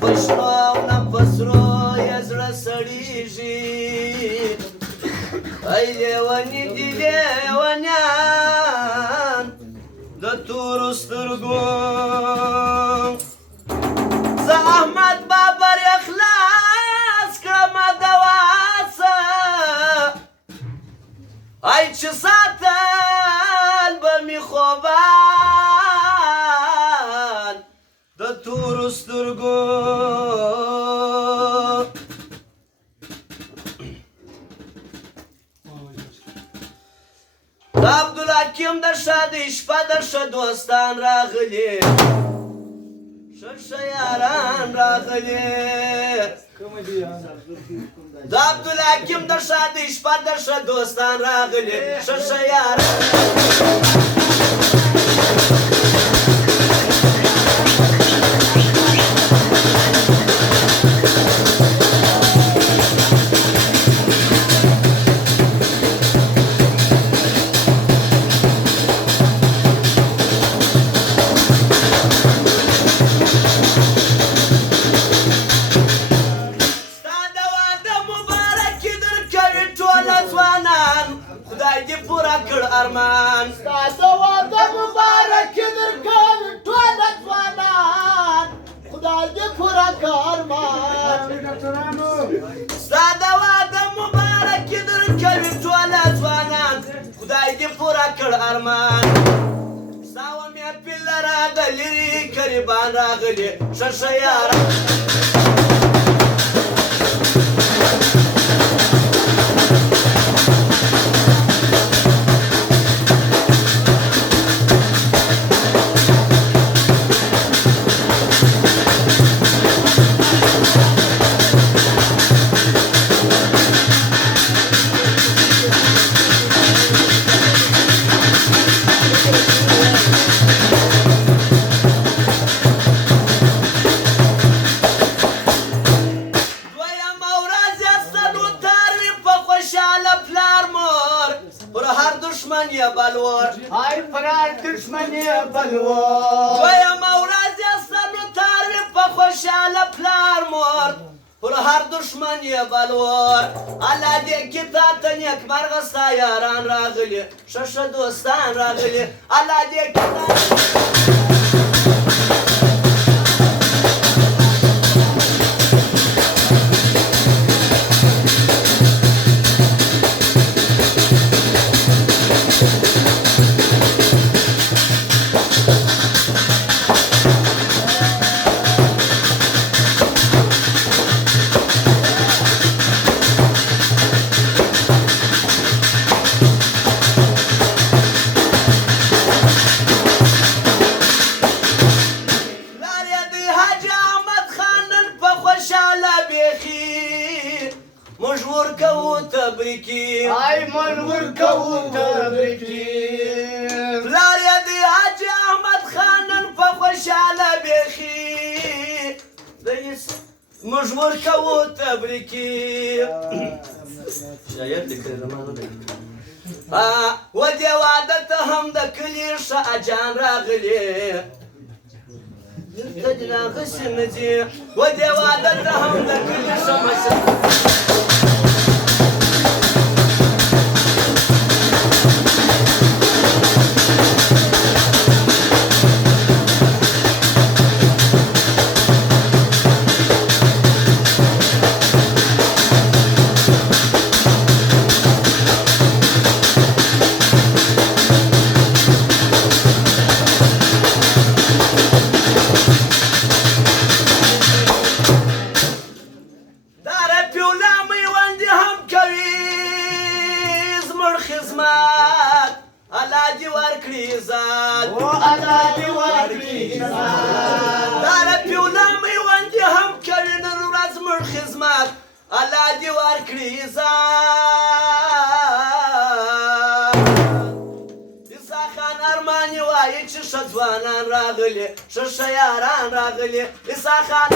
پښنو نه پسرو یې زړه سړیږي ای لیوني دي لیونیان د تورو سترګو زه احمد بابر یې خلاص کړمه د واسه ای چې ساتل به مې خوبان د تورو سترګو د عبدالحکیم د شادۍ شپه د ښه دوستان راغلي ښه ښه یاران راغلي د عبدالحکیم د شادۍ شپه د ښه دوستان راغلي ښه ښه یاران ارمان ستا د واده مبارک درکوي ټوله ځوانان خدای دې پوره کړه ارمان ستا د واده مبارک درکوي ټوله ځوانان خدای دې پوره کړه ارمان ستا و مې پیله راغلي قریبان راغلي ښه ښه یاران ای فرار دشمن یې بلوار دویمه ورځ یې سر تار وي په خوشحاله پلار مور پر هر دشمن یې بلور الله دې کې تا ته نیکمرغه ستا یاران راغلي ښه ښه دوستان راغلي الله دې کې تا ای منور کوو تبریکی پلار یې د حاجي احمد خان نن په خوشحاله بیخي موږ ورکوو تبریکي شاید لیکلی زما نه دی و دې واده ته هم د کلي ښه اجان راغلي دلته دې راغسې نه ځي و دې واده ته هم د کلي ښه مشر ځوانان راغلي ښه ښه یاران راغلي عیسی خان